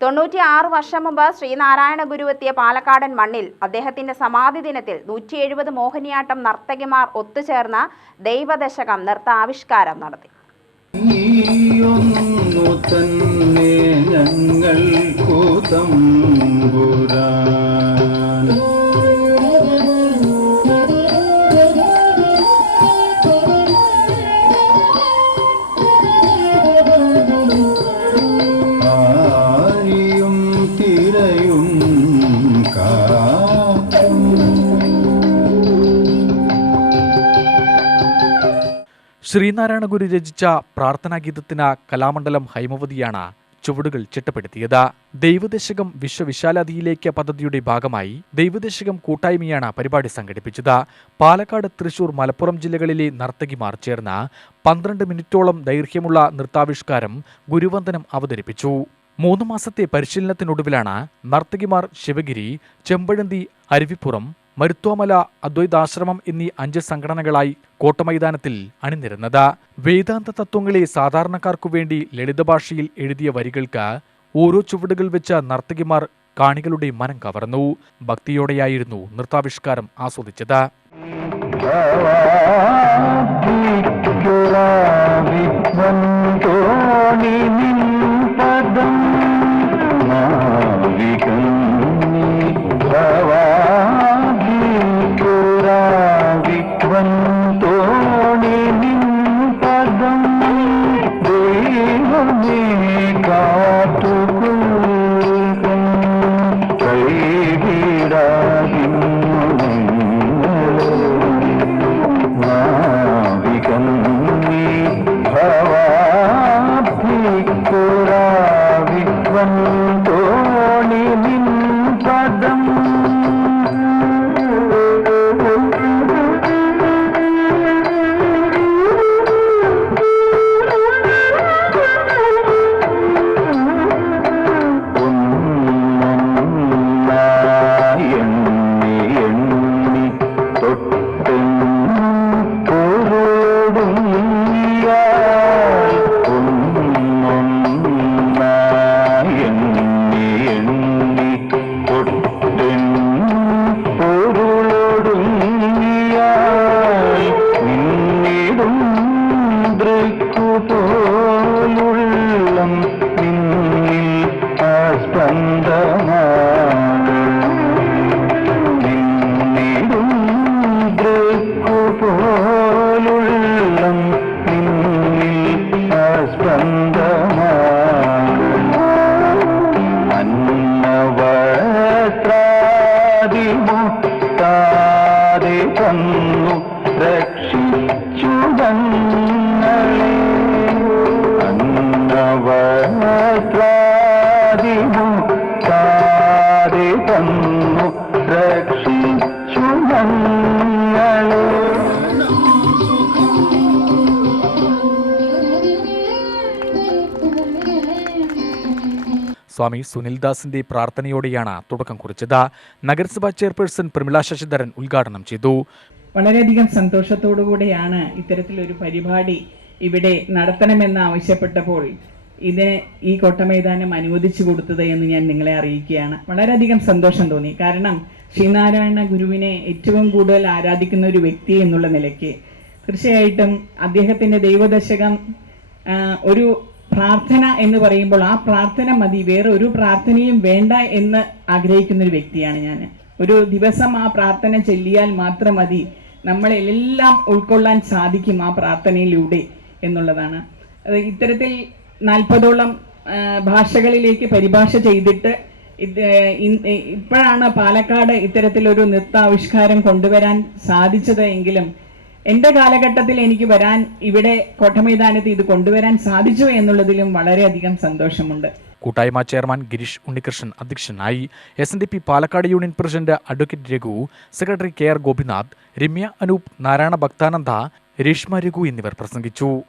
തൊണ്ണൂറ്റിയാറ് വർഷം മുമ്പ് ശ്രീനാരായണ ഗുരു എത്തിയ പാലക്കാടൻ മണ്ണിൽ അദ്ദേഹത്തിന്റെ സമാധി ദിനത്തിൽ നൂറ്റി എഴുപത് മോഹിനിയാട്ടം നർത്തകിമാർ ഒത്തുചേർന്ന ദൈവദശകം നൃത്താവിഷ്കാരം നടത്തി. ഞങ്ങൾ ശ്രീനാരായണ ഗുരു രചിച്ച പ്രാർത്ഥനാഗീതത്തിന് കലാമണ്ഡലം ഹൈമവതിയാണ് ചുവടുകൾ ചിട്ടപ്പെടുത്തിയത്. ദൈവദശകം വിശ്വവിശാലതിയിലേക്ക് പദ്ധതിയുടെ ഭാഗമായി ദൈവദശകം കൂട്ടായ്മയാണ് പരിപാടി സംഘടിപ്പിച്ചത്. പാലക്കാട് തൃശൂർ മലപ്പുറം ജില്ലകളിലെ നർത്തകിമാർ ചേർന്ന് പന്ത്രണ്ട് മിനിറ്റോളം ദൈർഘ്യമുള്ള നൃത്താവിഷ്കാരം ഗുരുവന്ദനം അവതരിപ്പിച്ചു. മൂന്ന് മാസത്തെ പരിശീലനത്തിനൊടുവിലാണ് നർത്തകിമാർ ശിവഗിരി ചെമ്പഴന്തി അരുവിപ്പുറം മരുത്തോമല അദ്വൈതാശ്രമം എന്നീ അഞ്ച് സംഘടനകളായി കോട്ടമൈതാനത്തിൽ അണിനിരുന്നത്. വേദാന്ത തത്വങ്ങളെ സാധാരണക്കാർക്കു വേണ്ടി ലളിതഭാഷയിൽ എഴുതിയ വരികൾക്ക് ഓരോ ചുവടുകൾ വെച്ച നർത്തകിമാർ കാണികളുടെ മനം കവർന്നു. ഭക്തിയോടെയായിരുന്നു നൃത്താവിഷ്കാരം ആസ്വദിച്ചത്. തോണി അന്നവസ്ത്രാദിമുക്താതെ തന്നു രക്ഷിച്ചു ഞങ്ങളെ അന്നവസ്ത്രാദിമുക്താതെ സ്വാമി സുനിൽദാസിന്റെ പ്രാർത്ഥനയോടെയാണ് തുടക്കം കുറിച്ചത്. നഗരസഭാ ചെയർപേഴ്സൺ പ്രമിള ശശിധരൻ ഉദ്ഘാടനം ചെയ്തു. വളരെയധികം സന്തോഷത്തോടുകൂടിയാണ് ഇത്തരത്തിലൊരു പരിപാടി ഇവിടെ നടത്തണമെന്ന് ആവശ്യപ്പെട്ടപ്പോൾ ഇതിന് ഈ കോട്ടമൈതാനം അനുവദിച്ചു കൊടുത്തത് എന്ന് ഞാൻ നിങ്ങളെ അറിയിക്കുകയാണ്. വളരെയധികം സന്തോഷം തോന്നി. കാരണം ശ്രീനാരായണ ഗുരുവിനെ ഏറ്റവും കൂടുതൽ ആരാധിക്കുന്ന ഒരു വ്യക്തി എന്നുള്ള നിലയ്ക്ക് തീർച്ചയായിട്ടും അദ്ദേഹത്തിന്റെ ദൈവദശകം ഒരു പ്രാർത്ഥന എന്ന് പറയുമ്പോൾ ആ പ്രാർത്ഥന മതി. വേറെ ഒരു പ്രാർത്ഥനയും വേണ്ട എന്ന് ആഗ്രഹിക്കുന്ന ഒരു വ്യക്തിയാണ് ഞാൻ ഒരു ദിവസം ആ പ്രാർത്ഥന ചൊല്ലിയാൽ മാത്രം മതി. നമ്മളെല്ലാം ഉൾക്കൊള്ളാൻ സാധിക്കും ആ പ്രാർത്ഥനയിലൂടെ എന്നുള്ളതാണ്. ഇത്തരത്തിൽ നാൽപ്പതോളം ഭാഷകളിലേക്ക് പരിഭാഷ ചെയ്തിട്ട് ഇപ്പോഴാണ് പാലക്കാട് ഇത്തരത്തിലൊരു നൃത്താവിഷ്കാരം കൊണ്ടുവരാൻ സാധിച്ചത് എങ്കിലും എന്റെ കാലഘട്ടത്തിൽ എനിക്ക് വരാൻ ഇവിടെ കോട്ടമൈതാനത്ത് ഇത് കൊണ്ടുവരാൻ സാധിച്ചു എന്നുള്ളതിലും വളരെയധികം സന്തോഷമുണ്ട്. കൂട്ടായ്മ ചെയർമാൻ ഗിരീഷ് ഉണ്ണികൃഷ്ണൻ അധ്യക്ഷനായി S N D P Palakkad union president advocate Raghu secretary K R Gopinath Ramya Anoop Narayana Bhakthananda Reshma Raghu എന്നിവർ പ്രസംഗിച്ചു.